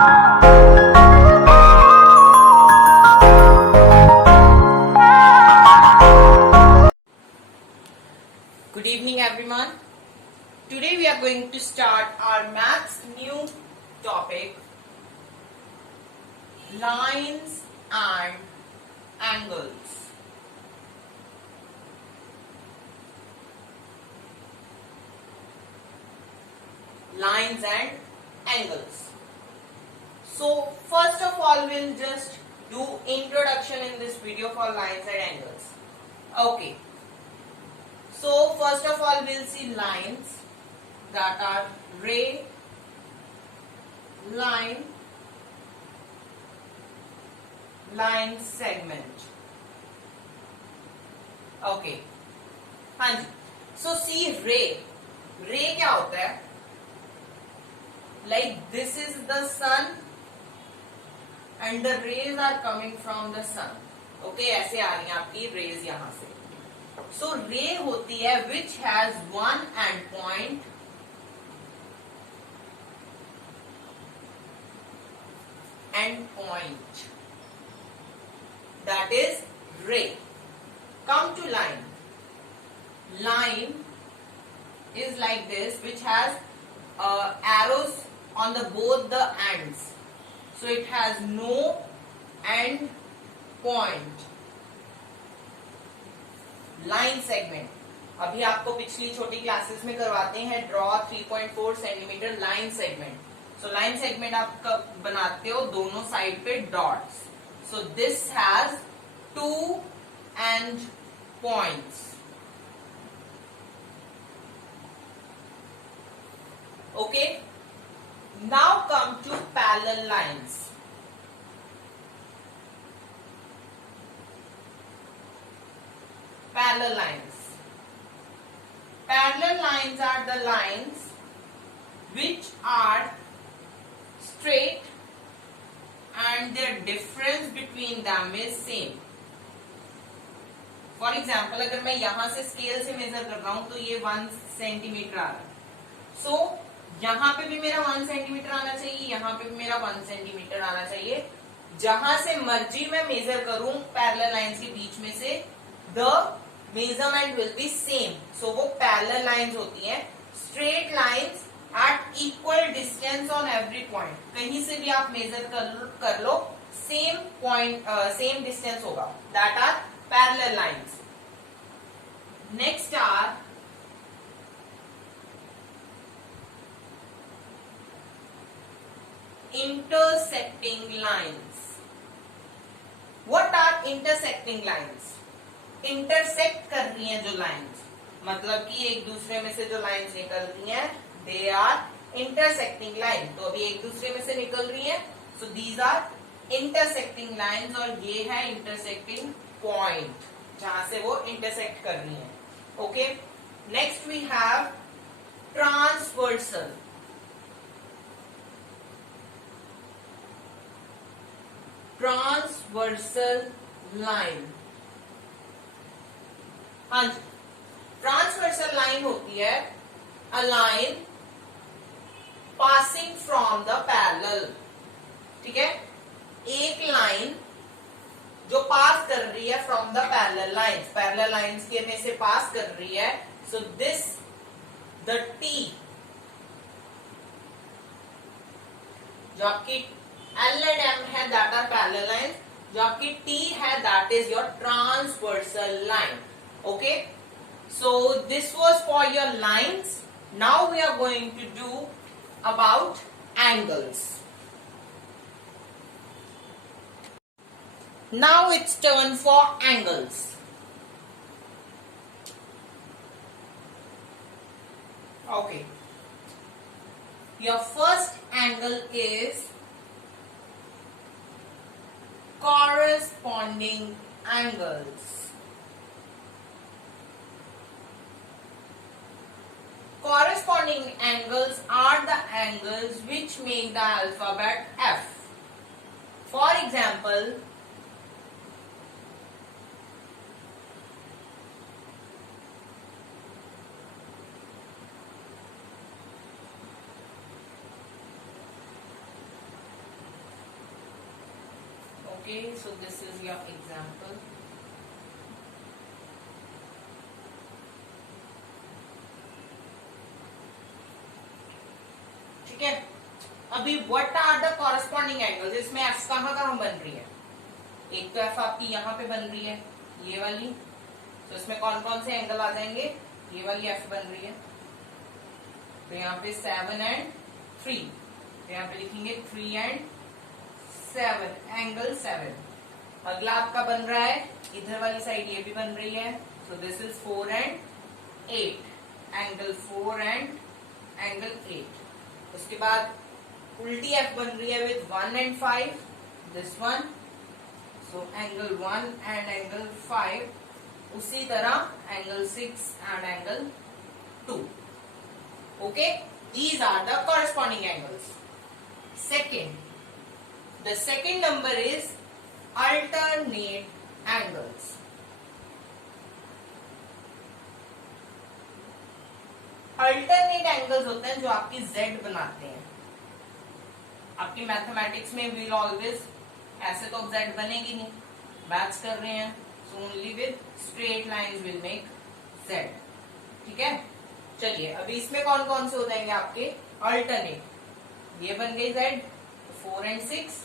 Good evening everyone. Today we are going to start our maths new topic, lines and angles. Lines and angles. So first of all we'll just do introduction in this video for lines and angles. Okay. So first of all we'll see lines that are ray, line, line segment. Okay. हाँ जी. So see ray. ray क्या होता है? Like this is the sun and the rays are coming from the sun. Okay, ऐसे आ रही हैं आपकी rays यहाँ से. So ray होती है which has one end point that is ray. Come to line. Line is like this which has arrows on the both the ends. So it has no end point. Line segment अभी आपको पिछली छोटी classes में करवाते हैं draw 3.4 centimetre line segment. So line segment आप कब बनाते हो? दोनों साइड पे dots. So this has 2 end points. Okay, now come to parallel lines. Parallel lines. Parallel lines are the lines which are straight and their difference between them is same. For example, अगर मैं यहां से स्केल से मेजर कर रहा हूं तो ये 1 सेंटीमीटर आ रहा है. So यहां पे भी मेरा 1 सेंटीमीटर आना चाहिए, यहां पे भी मेरा 1 सेंटीमीटर आना चाहिए. जहां से मर्जी मैं मेजर करूं पैरेलल लाइंस के बीच में से the measurement will be same. So वो parallel lines होती हैं. Straight lines at equal distance on every point. कहीं से भी आप measure कर लो same point same distance होगा. That are parallel lines. Next are intersecting lines. What are intersecting lines? Intersect कर रही हैं जो लाइंस, मतलब कि एक दूसरे में से जो लाइंस निकल रही हैं दे आर इंटरसेक्टिंग लाइन. तो अभी एक दूसरे में से निकल रही हैं, so these are intersecting lines. और ये है इंटरसेक्टिंग पॉइंट जहां से वो इंटरसेक्ट कर रही हैं. Okay, next we have transversal. Transversal line. हाँ जी, ट्रांसवर्सल लाइन होती है a line passing from the parallel. ठीक है, एक लाइन जो पास कर रही है from the parallel lines. Parallel lines के में से पास कर रही है. सो दिस द टी जो आपकी एल एंड एम है दैट आर पैरेलल लाइंस. जो आपकी टी है that is your transversal line. Okay, so this was for your lines. Now we are going to do about angles. Now it's turn for angles. Okay, your first angle is corresponding angles. Corresponding angles are the angles which make the alphabet F. For example, Okay, so this is your example. ठीक है, अभी what are the corresponding angles, इसमें F कहाँ कहाँ बन रही है? एक तो एफ आपकी यहाँ पे बन रही है, ये वाली, तो इसमें कौन कौन से एंगल आ जाएंगे? ये वाली एफ बन रही है, तो यहाँ पे 7 एंड 3, तो यहाँ पे लिखेंगे 3 एंड 7, एंगल 7। अगला आपका बन रहा है इधर वाली साइड, ये भी बन रही है, सो दिस इज 4 एंड 8, एंगल 4 एंड एंगल 8। उसके बाद उल्टी एफ बन रही है विद 1 एंड 5, this one, so angle 1 and angle 5। उसी तरह एंगल 6 and angle 2। Okay, these are the corresponding angles. Second, the second number is alternate angles. Alternate angles होते हैं जो आपकी Z बनाते हैं। आपकी मैथमेटिक्स में विल ऑलवेज, ऐसे तो Z बनेगी नहीं, मैच कर रहे हैं, so only with straight lines will make Z। ठीक है, चलिए अभी इसमें कौन कौन से हो जाएंगे आपके अल्टरनेट? ये बन गई Z, 4 एंड 6,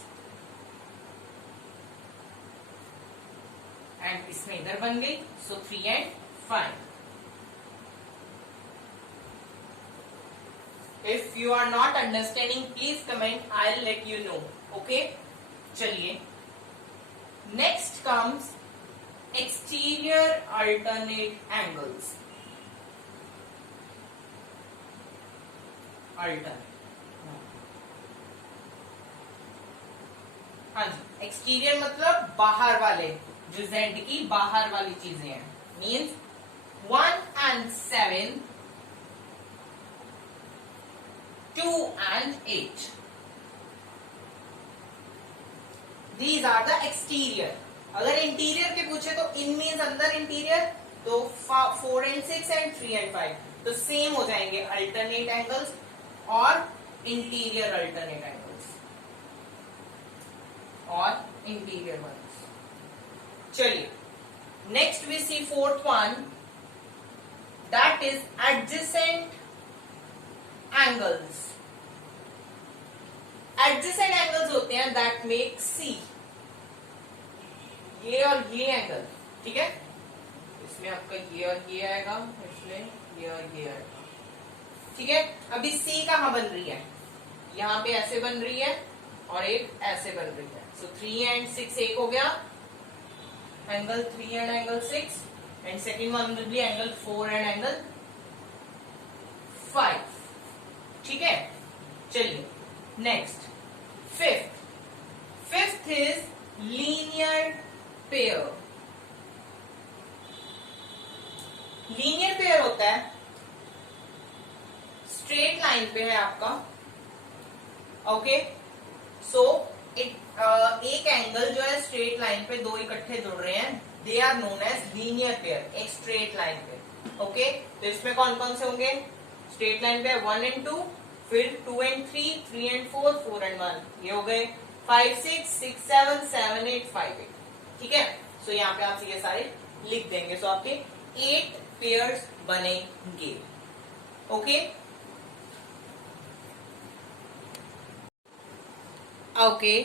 एंड इसमें इधर बन गई, सो 3 एंड 5। If you are not understanding, please comment. I'll let you know. Okay? चलिए, next comes exterior alternate angles. Alternate. हाँ जी, एक्सटीरियर मतलब बाहर वाले, जो Z की बाहर वाली चीजें हैं, मीन्स 1 and 7, 2 and 8. These are the exterior. अगर इंटीरियर के पूछे तो इन मीन्स अंदर इंटीरियर, तो 4 and 6 and 3 and 5 तो सेम हो जाएंगे अल्टरनेट एंगल्स और इंटीरियर अल्टरनेट एंगल्स और इंटीरियर वंस। चलिए, next we see fourth one, that is adjacent angles. Adjacent angles होते हैं दैट मेक सी, ये और ये एंगल, ठीक है, इसमें आपका ये और ये आएगा, इसमें ये और ये आएगा। ठीक है, अभी सी कहां बन रही है? यहां पे ऐसे बन रही है और एक ऐसे बन रही है, सो 3 and 6 एक हो गया, एंगल 3 and angle 6, and second one will be angle 4 and angle 5। ठीक है, चलिए next fifth is linear pair. Linear pair होता है स्ट्रेट लाइन पे है आपका, ओके, सो एक एंगल जो है स्ट्रेट लाइन पे दो इकट्ठे जुड़ रहे हैं, they are known as linear pair, एक स्ट्रेट लाइन पे। ओके, तो इसमें कौन कौन से होंगे? स्ट्रेट लाइन पे 1 and 2, फिर 2 and 3, 3 and 4, 4 and 1, ये हो गए 5, 6, 6, 7, 7, 8, 5, 8। ठीक है, सो यहाँ पे आप ये सारे लिख देंगे, सो आपके 8 पेयर्स बनेंगे। Okay, okay,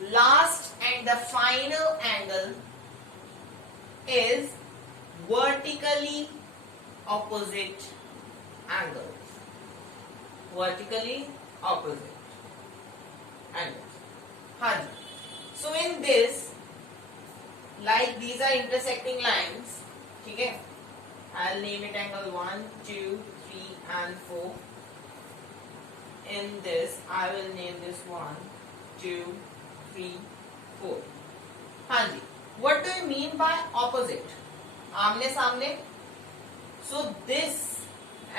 last and the final angle is vertically opposite angles. Vertically opposite angles. हाँ जी, so in this, like these are intersecting lines, ठीक है, I'll name it angle 1, 2, 3 and 4. In this, I will name this 1, 2, 3, 4. हाँ जी, what do you mean by opposite? आमने सामने. So this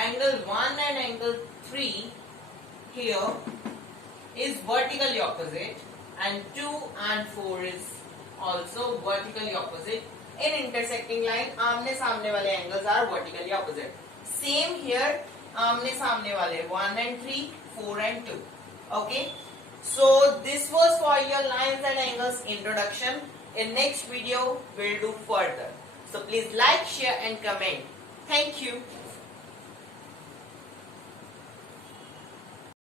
angle 1 and angle 3 here is vertically opposite, and 2 and 4 is also vertically opposite. In intersecting line, आमने सामने वाले angles are vertically opposite. Same here, आमने सामने वाले 1 and 3, 4 and 2. Okay, so this was for for your lines and angles introduction. In next video, we'll do further. So please like, share and comment. Thank you.